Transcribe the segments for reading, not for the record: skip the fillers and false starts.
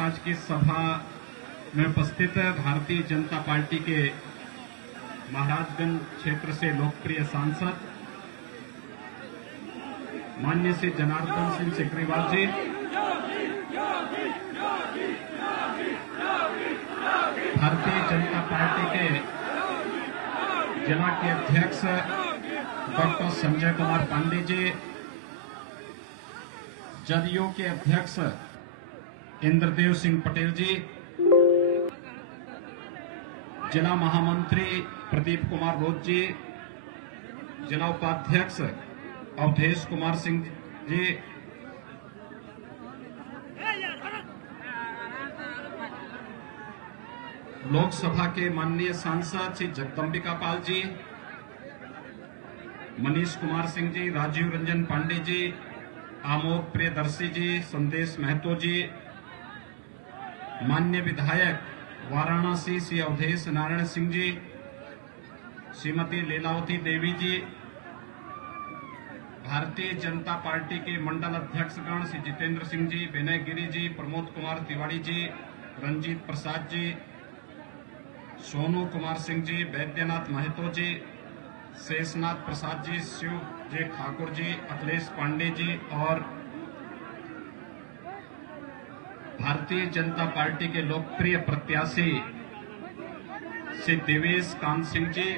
आज की सभा में उपस्थित भारतीय जनता पार्टी के महाराजगंज क्षेत्र से लोकप्रिय सांसद माननीय श्री जनार्दन सिंह सिकरीवाल जी, भारतीय जनता पार्टी के जिला के अध्यक्ष डॉक्टर संजय कुमार पांडे जी, जदयू के अध्यक्ष इंद्रदेव सिंह पटेल जी, जिला महामंत्री प्रदीप कुमार रोज जी, जिला उपाध्यक्ष अवधेश कुमार सिंह जी, लोकसभा के माननीय सांसद श्री जगदम्बिका पाल जी, मनीष कुमार सिंह जी, राजीव रंजन पांडे जी, आमोद प्रियदर्शी जी, संदेश महतो जी, माननीय विधायक वाराणसी श्री अवधेश नारायण सिंह जी, श्रीमती लीलावती देवी जी, भारतीय जनता पार्टी के मंडल अध्यक्षगण श्री जितेंद्र सिंह जी, विनय गिरी जी, प्रमोद कुमार तिवारी जी, रंजीत प्रसाद जी, सोनू कुमार सिंह जी, वैद्यनाथ महतो जी, शेषनाथ प्रसाद जी, शिव जे ठाकुर जी, अखिलेश पांडे जी और भारतीय जनता पार्टी के लोकप्रिय प्रत्याशी श्री देवेश कांत सिंह जी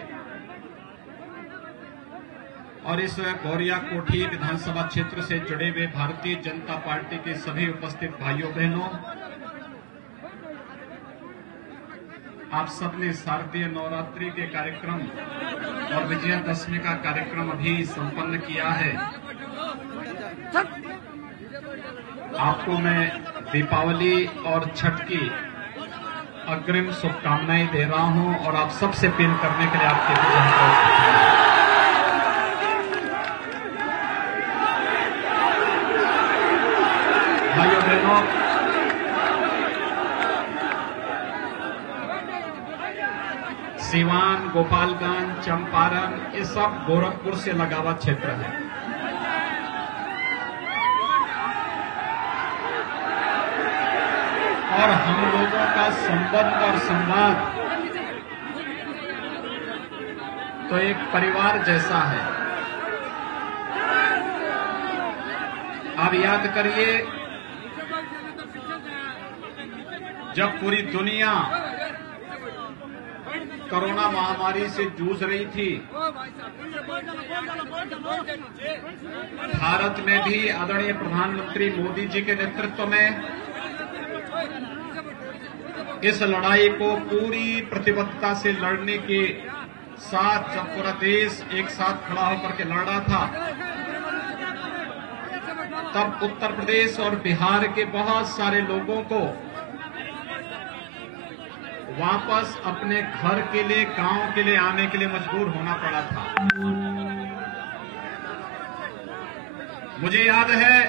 और इस गौरिया कोठी विधानसभा क्षेत्र से जुड़े हुए भारतीय जनता पार्टी के सभी उपस्थित भाइयों बहनों, आप सबने शारदीय नवरात्रि के कार्यक्रम और विजयादशमी का कार्यक्रम अभी संपन्न किया है। आपको मैं दीपावली और छठ की अग्रिम शुभकामनाएं दे रहा हूं और आप सबसे अपील करने के लिए आपके बीच भाइयों बहनों, सीवान, गोपालगंज, चंपारण, ये सब गोरखपुर से लगा हुआ क्षेत्र है। और हम लोगों का संबंध और संवाद तो एक परिवार जैसा है। आप याद करिए, जब पूरी दुनिया कोरोना महामारी से जूझ रही थी, भारत में भी आदरणीय प्रधानमंत्री मोदी जी के नेतृत्व में इस लड़ाई को पूरी प्रतिबद्धता से लड़ने के साथ जब पूरा देश एक साथ खड़ा होकर के लड़ रहा था, तब उत्तर प्रदेश और बिहार के बहुत सारे लोगों को वापस अपने घर के लिए, गांव के लिए आने के लिए मजबूर होना पड़ा था। मुझे याद है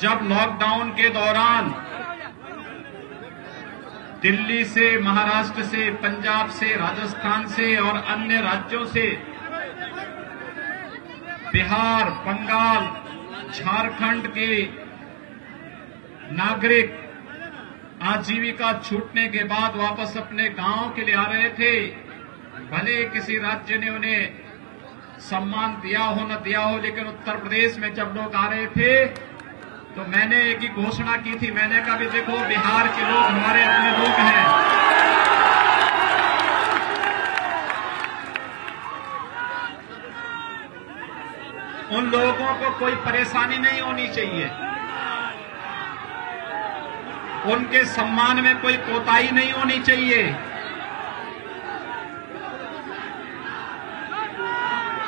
जब लॉकडाउन के दौरान दिल्ली से, महाराष्ट्र से, पंजाब से, राजस्थान से और अन्य राज्यों से बिहार, बंगाल, झारखंड के नागरिक आजीविका छूटने के बाद वापस अपने गांव के लिए आ रहे थे। भले किसी राज्य ने उन्हें सम्मान दिया हो न दिया हो, लेकिन उत्तर प्रदेश में जब लोग आ रहे थे तो मैंने एक ही घोषणा की थी। मैंने कहा भी देखो, बिहार के लोग हमारे अपने लोग हैं। उन लोगों को कोई परेशानी नहीं होनी चाहिए, उनके सम्मान में कोई कोताही नहीं होनी चाहिए,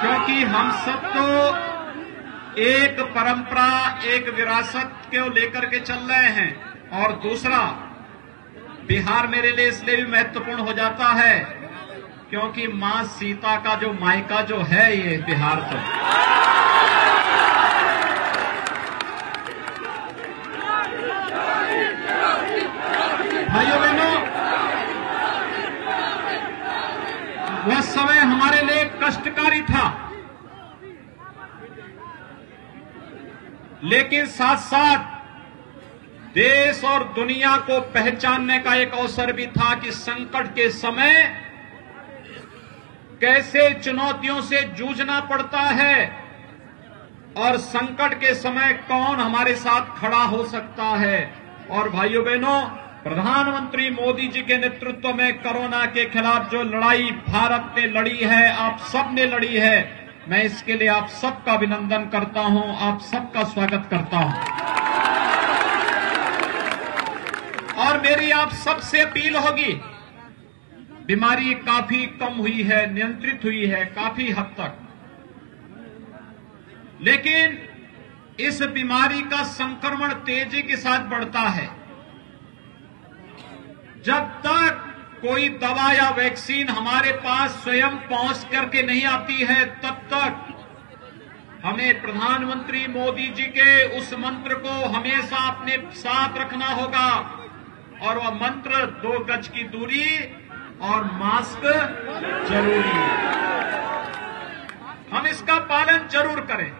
क्योंकि हम सब तो एक परंपरा, एक विरासत को लेकर के चल रहे हैं। और दूसरा, बिहार मेरे लिए इसलिए भी महत्वपूर्ण हो जाता है क्योंकि मां सीता का जो मायका जो है ये बिहार तो भाइयों बहनों, वह समय हमारे लिए कष्टकारी था, लेकिन साथ साथ देश और दुनिया को पहचानने का एक अवसर भी था कि संकट के समय कैसे चुनौतियों से जूझना पड़ता है और संकट के समय कौन हमारे साथ खड़ा हो सकता है। और भाइयों बहनों, प्रधानमंत्री मोदी जी के नेतृत्व में कोरोना के खिलाफ जो लड़ाई भारत ने लड़ी है, आप सब ने लड़ी है, मैं इसके लिए आप सबका अभिनंदन करता हूं, आप सबका स्वागत करता हूं। और मेरी आप सबसे अपील होगी, बीमारी काफी कम हुई है, नियंत्रित हुई है काफी हद तक, लेकिन इस बीमारी का संक्रमण तेजी के साथ बढ़ता है। जब तक कोई दवा या वैक्सीन हमारे पास स्वयं पहुंच करके नहीं आती है, तब तक हमें प्रधानमंत्री मोदी जी के उस मंत्र को हमेशा अपने साथ रखना होगा, और वह मंत्र 2 गज की दूरी और मास्क जरूरी है। हम इसका पालन जरूर करें।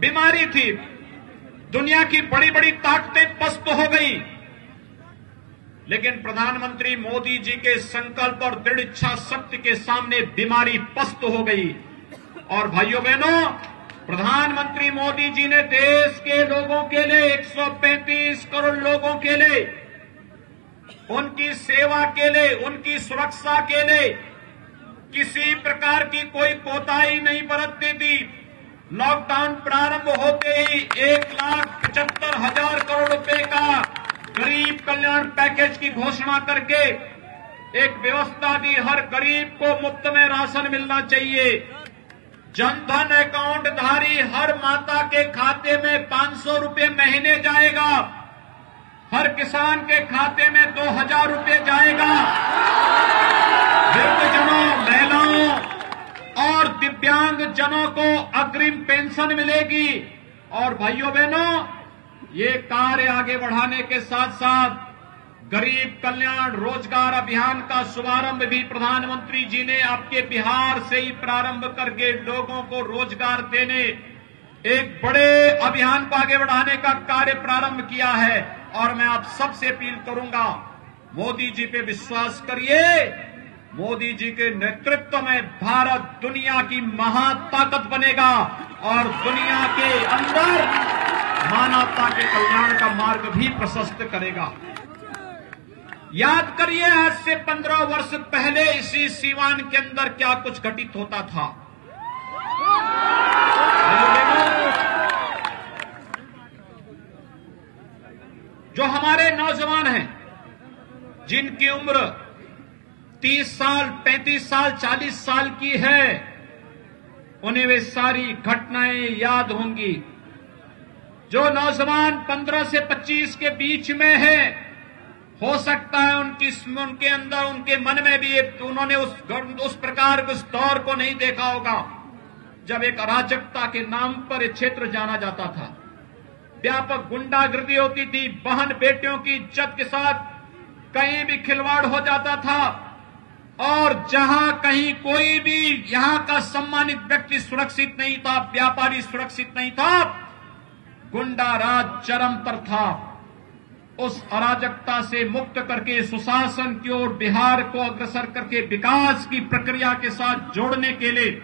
बीमारी थी, दुनिया की बड़ी बड़ी ताकतें पस्त हो गई, लेकिन प्रधानमंत्री मोदी जी के संकल्प और दृढ़ इच्छा शक्ति के सामने बीमारी पस्त हो गई। और भाइयों बहनों, प्रधानमंत्री मोदी जी ने देश के लोगों के लिए, 135 करोड़ लोगों के लिए, उनकी सेवा के लिए, उनकी सुरक्षा के लिए किसी प्रकार की कोई कोताही नहीं बरतने दी। लॉकडाउन प्रारंभ होते ही 1,75,000 करोड़ रुपए का गरीब कल्याण पैकेज की घोषणा करके एक व्यवस्था दी। हर गरीब को मुफ्त में राशन मिलना चाहिए। जनधन अकाउंट धारी हर माता के खाते में 500 रुपए महीने जाएगा। हर किसान के खाते में 2,000 रुपए जाएगा। वृद्धजनों, महिलाओं और दिव्यांग जनों को अग्रिम पेंशन मिलेगी। और भाइयों बहनों, ये कार्य आगे बढ़ाने के साथ साथ गरीब कल्याण रोजगार अभियान का शुभारंभ भी प्रधानमंत्री जी ने आपके बिहार से ही प्रारंभ करके लोगों को रोजगार देने, एक बड़े अभियान को आगे बढ़ाने का कार्य प्रारंभ किया है। और मैं आप सबसे अपील करूंगा, मोदी जी पे विश्वास करिए। मोदी जी के नेतृत्व में भारत दुनिया की महाताकत बनेगा और दुनिया के अंदर मानवता के कल्याण का मार्ग भी प्रशस्त करेगा। याद करिए, आज से 15 वर्ष पहले इसी सीवान के अंदर क्या कुछ घटित होता था। जो हमारे नौजवान हैं, जिनकी उम्र 30 साल, 35 साल, 40 साल की है, उन्हें वे सारी घटनाएं याद होंगी। जो नौजवान 15 से 25 के बीच में है, हो सकता है उनके अंदर, उनके मन में भी उन्होंने उस प्रकार के उस दौर को नहीं देखा होगा जब एक अराजकता के नाम पर एक क्षेत्र जाना जाता था। व्यापक गुंडागर्दी होती थी, बहन बेटियों की इज्जत के साथ कहीं भी खिलवाड़ हो जाता था, और जहां कहीं कोई भी यहां का सम्मानित व्यक्ति सुरक्षित नहीं था, व्यापारी सुरक्षित नहीं था, गुंडा राज चरम पर था। उस अराजकता से मुक्त करके सुशासन की ओर बिहार को अग्रसर करके विकास की प्रक्रिया के साथ जोड़ने के लिए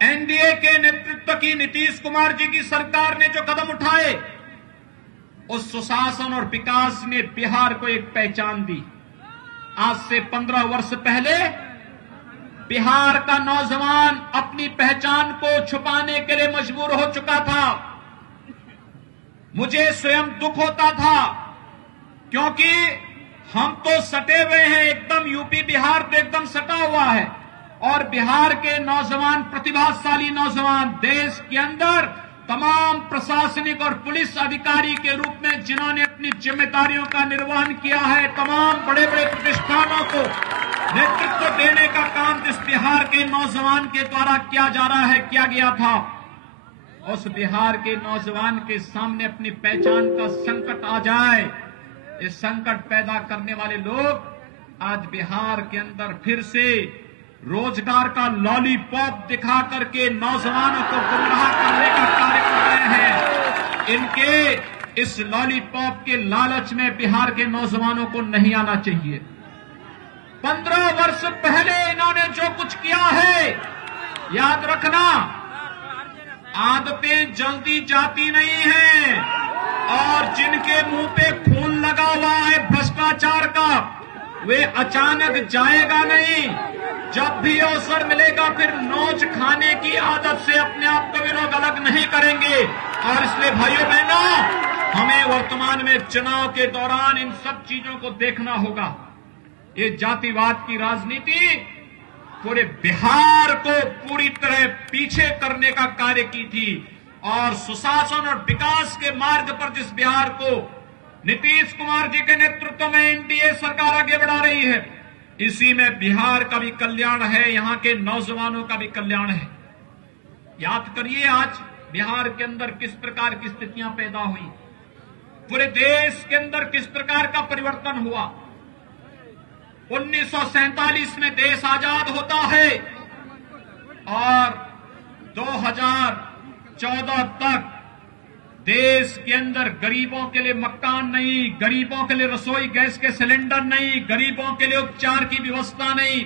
एनडीए के नेतृत्व की नीतीश कुमार जी की सरकार ने जो कदम उठाए, उस सुशासन और विकास ने बिहार को एक पहचान दी। आज से 15 वर्ष पहले बिहार का नौजवान अपनी पहचान को छुपाने के लिए मजबूर हो चुका था। मुझे स्वयं दुख होता था, क्योंकि हम तो सटे हुए हैं, एकदम यूपी बिहार तो एकदम सटा हुआ है, और बिहार के नौजवान, प्रतिभाशाली नौजवान, देश के अंदर तमाम प्रशासनिक और पुलिस अधिकारी के रूप में जिन्होंने अपनी जिम्मेदारियों का निर्वहन किया है, तमाम बड़े बड़े प्रतिष्ठानों को नेतृत्व देने का काम जिस बिहार के नौजवान के द्वारा किया जा रहा है, किया गया था, उस बिहार के नौजवान के सामने अपनी पहचान का संकट आ जाए, इस संकट पैदा करने वाले लोग आज बिहार के अंदर फिर से रोजगार का लॉलीपॉप दिखा करके नौजवानों को गुमराह करने का कार्य कर रहे हैं। इनके इस लॉलीपॉप के लालच में बिहार के नौजवानों को नहीं आना चाहिए। 15 वर्ष पहले इन्होंने जो कुछ किया है, याद रखना, आदतें जल्दी जाती नहीं हैं और जिनके मुंह पे खून लगा हुआ है भ्रष्टाचार का, वे अचानक जाएगा नहीं। जब भी अवसर मिलेगा फिर नोच खाने की आदत से अपने आप को भी लोग अलग नहीं करेंगे। और इसलिए भाइयों बहनों, हमें वर्तमान में चुनाव के दौरान इन सब चीजों को देखना होगा। ये जातिवाद की राजनीति पूरे बिहार को पूरी तरह पीछे करने का कार्य की थी और सुशासन और विकास के मार्ग पर जिस बिहार को नीतीश कुमार जी के नेतृत्व में एनडीए सरकार आगे बढ़ा रही है, इसी में बिहार का भी कल्याण है, यहां के नौजवानों का भी कल्याण है। याद करिए आज बिहार के अंदर किस प्रकार की स्थितियां पैदा हुई, पूरे देश के अंदर किस प्रकार का परिवर्तन हुआ। 1947 में देश आजाद होता है और 2014 तक देश के अंदर गरीबों के लिए मकान नहीं, गरीबों के लिए रसोई गैस के सिलेंडर नहीं, गरीबों के लिए उपचार की व्यवस्था नहीं,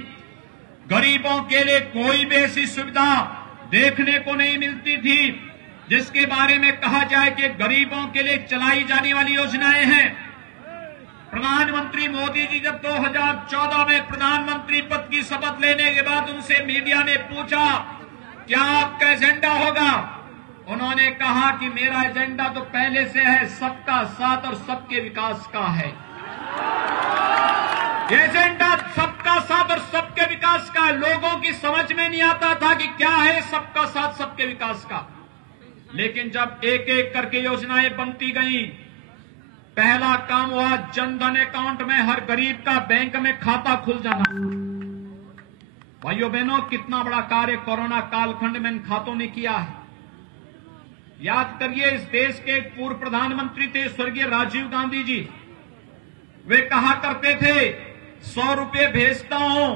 गरीबों के लिए कोई भी ऐसी सुविधा देखने को नहीं मिलती थी जिसके बारे में कहा जाए कि गरीबों के लिए चलाई जाने वाली योजनाएं हैं। प्रधानमंत्री मोदी जी जब 2014 में प्रधानमंत्री पद की शपथ लेने के बाद उनसे मीडिया ने पूछा क्या आपका एजेंडा होगा, उन्होंने कहा कि मेरा एजेंडा तो पहले से है, सबका साथ और सबके विकास का है। एजेंडा सबका साथ और सबके विकास का है। लोगों की समझ में नहीं आता था कि क्या है सबका साथ सबके विकास का, लेकिन जब एक एक करके योजनाएं बनती गई, पहला काम हुआ जनधन अकाउंट में हर गरीब का बैंक में खाता खुल जाना। भाइयों बहनों, कितना बड़ा कार्य कोरोना कालखंड में इन खातों ने किया है। याद करिए, इस देश के एक पूर्व प्रधानमंत्री थे स्वर्गीय राजीव गांधी जी, वे कहा करते थे 100 रुपये भेजता हूं,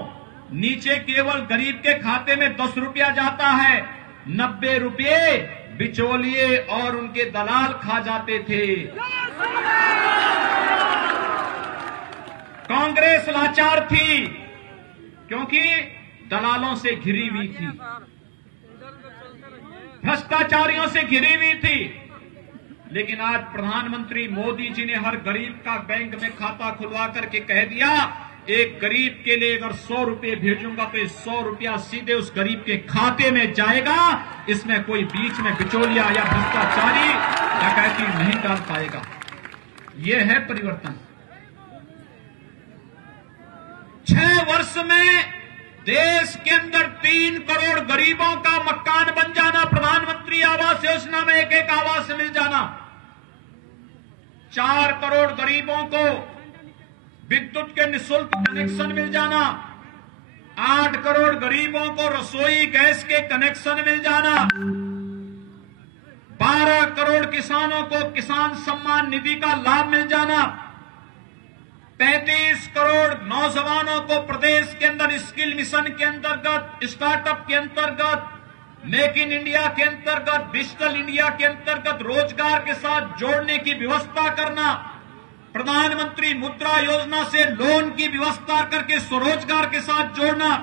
नीचे केवल गरीब के खाते में 10 रुपया जाता है, 90 रुपये बिचौलिए और उनके दलाल खा जाते थे। कांग्रेस लाचार थी क्योंकि दलालों से घिरी हुई थी, भ्रष्टाचारियों से घिरी हुई थी। लेकिन आज प्रधानमंत्री मोदी जी ने हर गरीब का बैंक में खाता खुलवा करके कह दिया, एक गरीब के लिए अगर 100 रुपये भेजूंगा तो ये 100 रुपया सीधे उस गरीब के खाते में जाएगा, इसमें कोई बीच में बिचौलिया या भ्रष्टाचारी डकैती नहीं डाल पाएगा। ये है परिवर्तन। 6 वर्ष में देश के अंदर 3 करोड़ गरीबों का मकान बन जाना, प्रधानमंत्री आवास योजना में एक एक आवास मिल जाना, 4 करोड़ गरीबों को विद्युत के निःशुल्क कनेक्शन मिल जाना, 8 करोड़ गरीबों को रसोई गैस के कनेक्शन मिल जाना, 12 करोड़ किसानों को किसान सम्मान निधि का लाभ मिल जाना, 35 करोड़ नौजवानों को प्रदेश के अंदर स्किल मिशन के अंतर्गत, स्टार्टअप के अंतर्गत, मेक इन इंडिया के अंतर्गत, डिजिटल इंडिया के अंतर्गत रोजगार के साथ जोड़ने की व्यवस्था करना, प्रधानमंत्री मुद्रा योजना से लोन की व्यवस्था करके स्वरोजगार के साथ जोड़ना,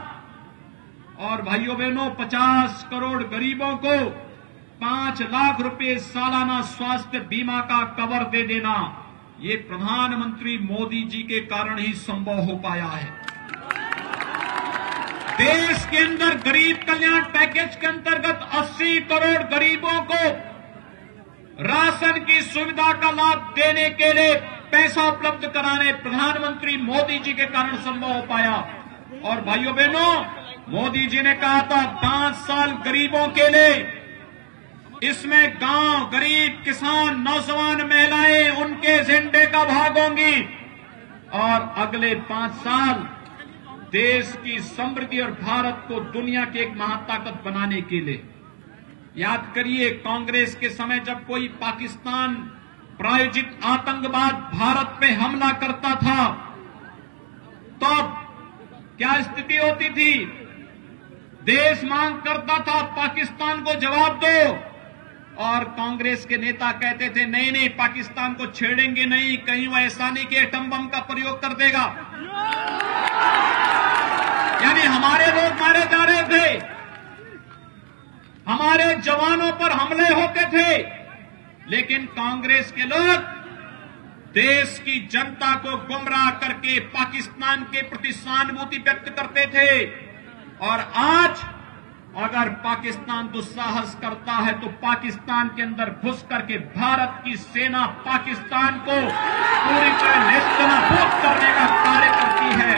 और भाइयों बहनों 50 करोड़ गरीबों को 5 लाख रुपए सालाना स्वास्थ्य बीमा का कवर दे देना। ये प्रधानमंत्री मोदी जी के कारण ही संभव हो पाया है। देश के अंदर गरीब कल्याण पैकेज के अंतर्गत 80 करोड़ गरीबों को राशन की सुविधा का लाभ देने के लिए पैसा उपलब्ध कराने प्रधानमंत्री मोदी जी के कारण संभव हो पाया। और भाइयों बहनों, मोदी जी ने कहा था 5 साल गरीबों के लिए, इसमें गांव, गरीब, किसान, नौजवान, महिलाएं उनके एजेंडे का भाग होंगी और अगले 5 साल देश की समृद्धि और भारत को दुनिया की एक महाताकत बनाने के लिए। याद करिए, कांग्रेस के समय जब कोई पाकिस्तान प्रायोजित आतंकवाद भारत पे हमला करता था, तब क्या स्थिति होती थी? देश मांग करता था पाकिस्तान को जवाब दो, और कांग्रेस के नेता कहते थे नहीं नहीं पाकिस्तान को छेड़ेंगे नहीं, कहीं वो ऐसा नहीं कि एटम बम का प्रयोग कर देगा। यानी हमारे लोग मारे जा रहे थे, हमारे जवानों पर हमले होते थे, लेकिन कांग्रेस के लोग देश की जनता को गुमराह करके पाकिस्तान के प्रति सहानुभूति व्यक्त करते थे। और आज अगर पाकिस्तान दुस्साहस करता है तो पाकिस्तान के अंदर घुस करके भारत की सेना पाकिस्तान को पूरी तरह नेस्तनाबूद करने का कार्य करती है।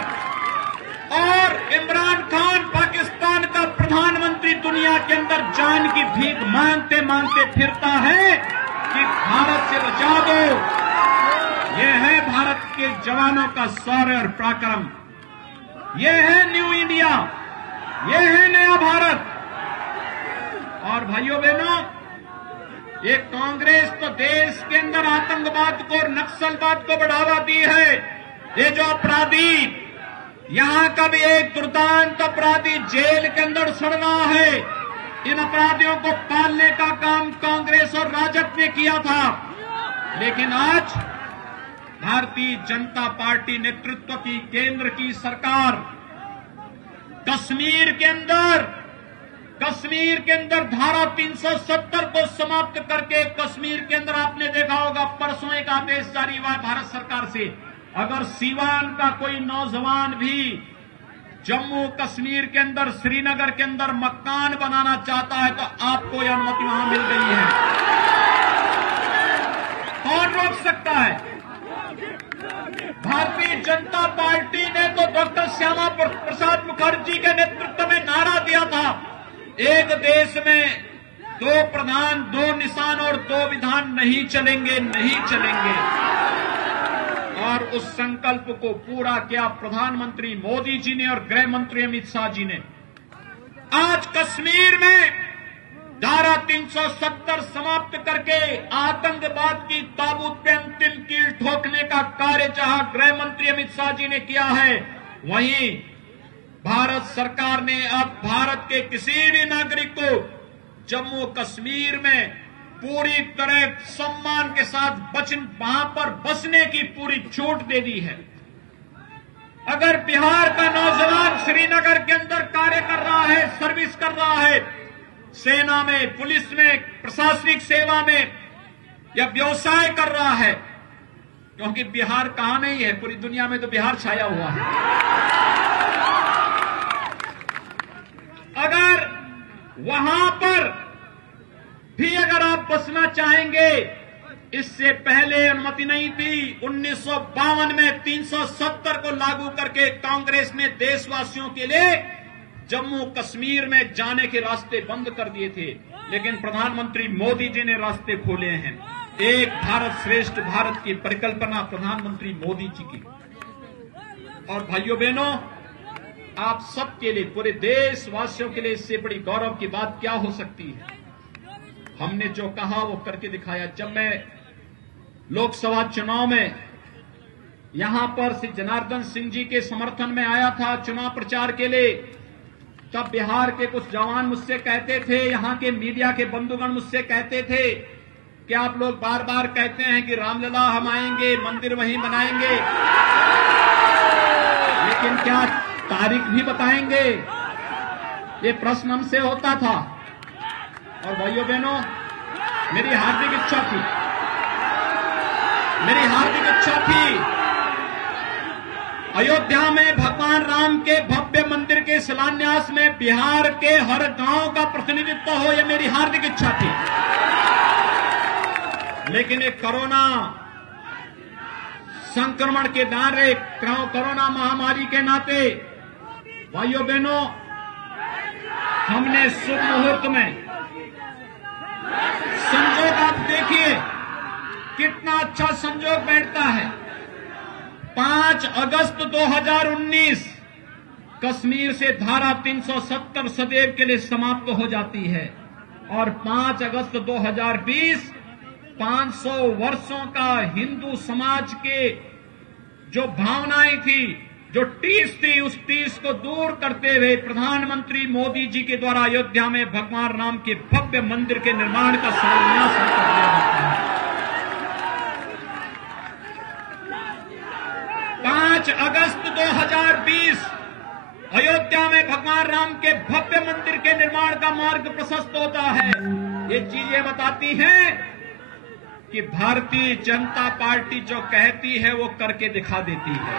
और इमरान खान पाकिस्तान का प्रधानमंत्री दुनिया के अंदर जान की भीख मांगते मांगते फिरता है कि भारत से बचा दो। यह है भारत के जवानों का शौर्य और पराक्रम, यह है न्यू इंडिया, यह है नया भारत। और भाइयों बहनों, ये कांग्रेस तो देश के अंदर आतंकवाद को और नक्सलवाद को बढ़ावा दी है। ये जो अपराधी, यहां का भी एक दुर्दांत अपराधी जेल के अंदर सड़ रहा है, इन अपराधियों को पालने का काम कांग्रेस और राजद ने किया था। लेकिन आज भारतीय जनता पार्टी नेतृत्व की केंद्र की सरकार कश्मीर के अंदर धारा 370 को समाप्त करके, कश्मीर के अंदर आपने देखा होगा परसों एक आदेश जारी हुआ भारत सरकार से, अगर सीवान का कोई नौजवान भी जम्मू कश्मीर के अंदर श्रीनगर के अंदर मकान बनाना चाहता है तो आपको यह अनुमति वहां मिल गई है। कौन रोक सकता है? भारतीय जनता पार्टी ने तो डॉक्टर श्यामा प्रसाद मुखर्जी के नेतृत्व में नारा दिया था, एक देश में दो प्रधान, दो निशान और दो विधान नहीं चलेंगे, नहीं चलेंगे। और उस संकल्प को पूरा किया प्रधानमंत्री मोदी जी ने और गृह मंत्री अमित शाह जी ने। आज कश्मीर में धारा 370 समाप्त करके आतंकवाद की ताबूत पे अंतिम कील ठोकने का कार्य जहां गृह मंत्री अमित शाह जी ने किया है, वहीं भारत सरकार ने अब भारत के किसी भी नागरिक को जम्मू कश्मीर में पूरी तरह सम्मान के साथ वहां पर बसने की पूरी छूट दे दी है। अगर बिहार का नौजवान श्रीनगर के अंदर कार्य कर रहा है, सर्विस कर रहा है, सेना में, पुलिस में, प्रशासनिक सेवा में या व्यवसाय कर रहा है, क्योंकि बिहार कहां नहीं है, पूरी दुनिया में तो बिहार छाया हुआ है। अगर वहां पर भी अगर आप बसना चाहेंगे, इससे पहले अनुमति नहीं थी। 1952 में 370 को लागू करके कांग्रेस ने देशवासियों के लिए जम्मू कश्मीर में जाने के रास्ते बंद कर दिए थे, लेकिन प्रधानमंत्री मोदी जी ने रास्ते खोले हैं। एक भारत श्रेष्ठ भारत की परिकल्पना प्रधानमंत्री मोदी जी की। और भाइयों बहनों, आप सबके लिए, पूरे देशवासियों के लिए इससे बड़ी गौरव की बात क्या हो सकती है? हमने जो कहा वो करके दिखाया। जब मैं लोकसभा चुनाव में यहां पर श्री जनार्दन सिंह जी के समर्थन में आया था चुनाव प्रचार के लिए, तब बिहार के कुछ जवान मुझसे कहते थे, यहां के मीडिया के बंधुगण मुझसे कहते थे कि आप लोग बार बार कहते हैं कि रामलला हम आएंगे, मंदिर वहीं बनाएंगे, लेकिन क्या तारीख भी बताएंगे? ये प्रश्न हमसे होता था। और भाइयों बहनों, मेरी हार्दिक इच्छा थी अयोध्या में भगवान राम के भव्य मंदिर के शिलान्यास में बिहार के हर गांव का प्रतिनिधित्व हो, यह मेरी हार्दिक इच्छा थी। लेकिन एक कोरोना संक्रमण के नारे, कोरोना महामारी के नाते भाइयों बहनों, हमने शुभ मुहूर्त में संजोग, आप देखिए कितना अच्छा संजोग बैठता है। 5 अगस्त 2019 कश्मीर से धारा 370 सदैव के लिए समाप्त हो जाती है, और 5 अगस्त 2020 500 वर्षों का हिंदू समाज के जो भावनाएं थी, जो टीस थी उस टीस को दूर करते हुए प्रधानमंत्री मोदी जी के द्वारा अयोध्या में भगवान राम के भव्य मंदिर के निर्माण का शिलान्यास कर दिया जाता है। 5 अगस्त 2020 अयोध्या में भगवान राम के भव्य मंदिर के निर्माण का मार्ग प्रशस्त होता है। ये चीजें बताती हैं कि भारतीय जनता पार्टी जो कहती है वो करके दिखा देती है,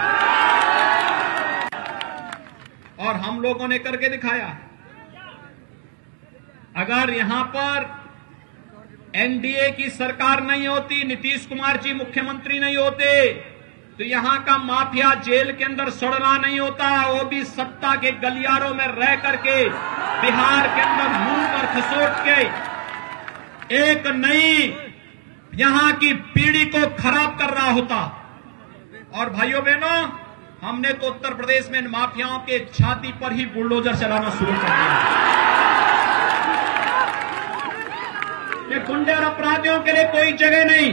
और हम लोगों ने करके दिखाया। अगर यहां पर एनडीए की सरकार नहीं होती, नीतीश कुमार जी मुख्यमंत्री नहीं होते, तो यहां का माफिया जेल के अंदर सड़ना नहीं होता। वो भी सत्ता के गलियारों में रह करके बिहार के अंदर मुंह पर खसोट के एक नई यहां की पीढ़ी को खराब कर रहा होता। और भाइयों बहनों, हमने तो उत्तर प्रदेश में इन माफियाओं के छाती पर ही बुलडोजर चलाना शुरू कर दिया। ये गुंडे और अपराधियों के लिए कोई जगह नहीं।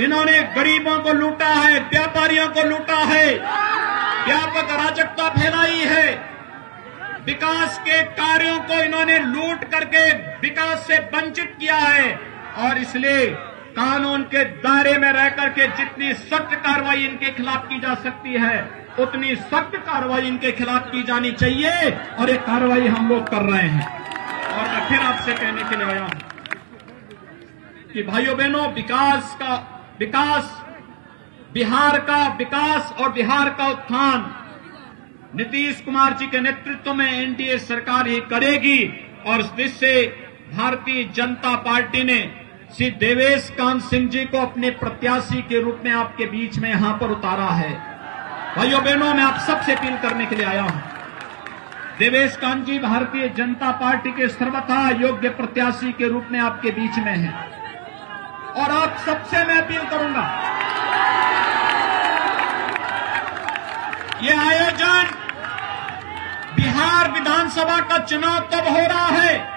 इन्होंने गरीबों को लूटा है, व्यापारियों को लूटा है, व्यापक अराजकता फैलाई है, विकास के कार्यों को इन्होंने लूट करके विकास से वंचित किया है। और इसलिए कानून के दायरे में रह करके जितनी सख्त कार्रवाई इनके खिलाफ की जा सकती है उतनी सख्त कार्रवाई इनके खिलाफ की जानी चाहिए, और ये कार्रवाई हम लोग कर रहे हैं। और मैं फिर आपसे कहने के लिए आया हूं कि भाइयों बहनों, विकास, बिहार का विकास और बिहार का उत्थान नीतीश कुमार जी के नेतृत्व में एनडीए सरकार ही करेगी। और इससे भारतीय जनता पार्टी ने श्री देवेश कांत सिंह जी को अपने प्रत्याशी के रूप में आपके बीच में यहां पर उतारा है। भाइयों बहनों, मैं आप सबसे अपील करने के लिए आया हूं। देवेश कांत जी भारतीय जनता पार्टी के सर्वथा योग्य प्रत्याशी के रूप में आपके बीच में हैं, और आप सबसे मैं अपील करूंगा, ये आयोजन बिहार विधानसभा का चुनाव तब हो रहा है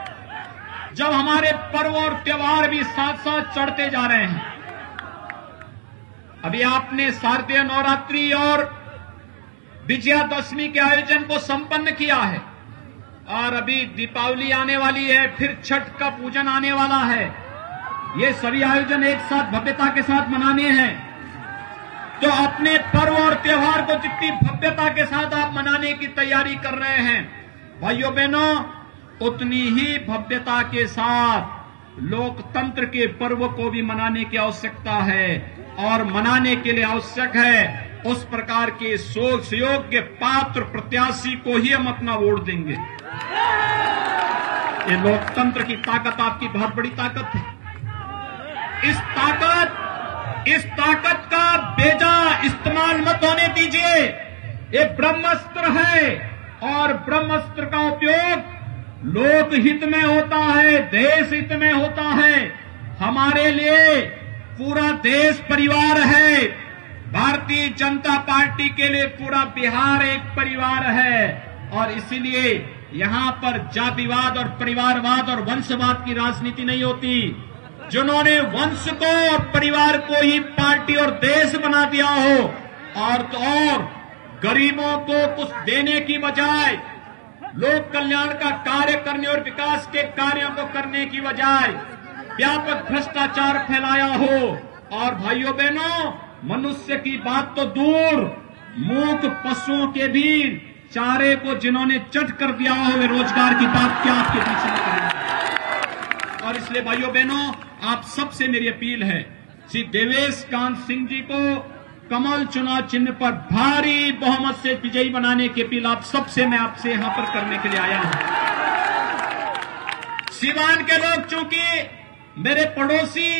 जब हमारे पर्व और त्योहार भी साथ साथ चढ़ते जा रहे हैं। अभी आपने शारदीय नवरात्रि और विजयादशमी के आयोजन को संपन्न किया है, और अभी दीपावली आने वाली है, फिर छठ का पूजन आने वाला है। ये सभी आयोजन एक साथ भव्यता के साथ मनाने हैं। तो अपने पर्व और त्योहार को जितनी भव्यता के साथ आप मनाने की तैयारी कर रहे हैं, भाइयों बहनों, उतनी ही भव्यता के साथ लोकतंत्र के पर्व को भी मनाने की आवश्यकता है। और मनाने के लिए आवश्यक है उस प्रकार के योग्य पात्र प्रत्याशी को ही हम अपना वोट देंगे। ये लोकतंत्र की ताकत आपकी बहुत बड़ी ताकत है। इस ताकत का बेजा इस्तेमाल मत होने दीजिए। ये ब्रह्मास्त्र है, और ब्रह्मास्त्र का उपयोग लोकहित में होता है, देश हित में होता है। हमारे लिए पूरा देश परिवार है। भारतीय जनता पार्टी के लिए पूरा बिहार एक परिवार है, और इसीलिए यहां पर जातिवाद और परिवारवाद और वंशवाद की राजनीति नहीं होती। जिन्होंने वंश को और परिवार को ही पार्टी और देश बना दिया हो, और गरीबों को कुछ देने की बजाय, लोक कल्याण का कार्य करने और विकास के कार्यों को करने की बजाय व्यापक भ्रष्टाचार फैलाया हो। और भाइयों बहनों, मनुष्य की बात तो दूर, मूक पशुओं के भी चारे को जिन्होंने चट कर दिया हो, वे रोजगार की बात क्या आपके बीच में करें। और इसलिए भाइयों बहनों, आप सबसे मेरी अपील है, श्री देवेश कांत सिंह जी को कमल चुनाव चिन्ह पर भारी बहुमत से विजयी बनाने की अपील आप सबसे मैं आपसे यहां पर करने के लिए आया हूं। सीवान के लोग चूंकि मेरे पड़ोसी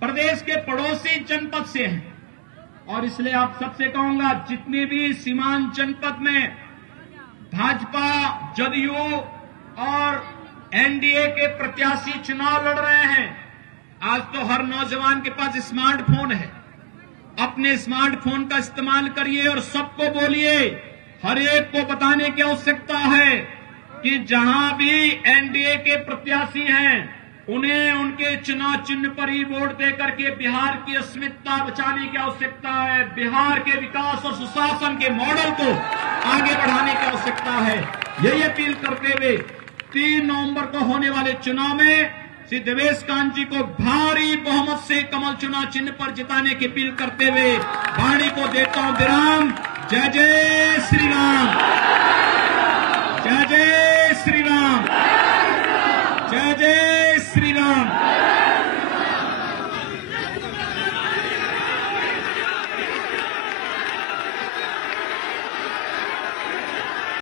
प्रदेश के पड़ोसी जनपद से हैं, और इसलिए आप सबसे कहूंगा, जितने भी सीमांत जनपद में भाजपा, जदयू और एनडीए के प्रत्याशी चुनाव लड़ रहे हैं, आज तो हर नौजवान के पास स्मार्टफोन है। अपने स्मार्टफोन का इस्तेमाल करिए और सबको बोलिए, हर एक को बताने की आवश्यकता है कि जहां भी एनडीए के प्रत्याशी हैं उन्हें उनके चुनाव चिन्ह पर ही वोट देकर के बिहार की अस्मिता बचाने की आवश्यकता है। बिहार के विकास और सुशासन के मॉडल को आगे बढ़ाने की आवश्यकता है। यही अपील करते हुए 3 नवंबर को होने वाले चुनाव में श्री देवेश कांत जी को भारी बहुमत से कमल चुनाव चिन्ह पर जिताने की अपील करते हुए वाणी को देता हूं विराम। जय जय श्री राम।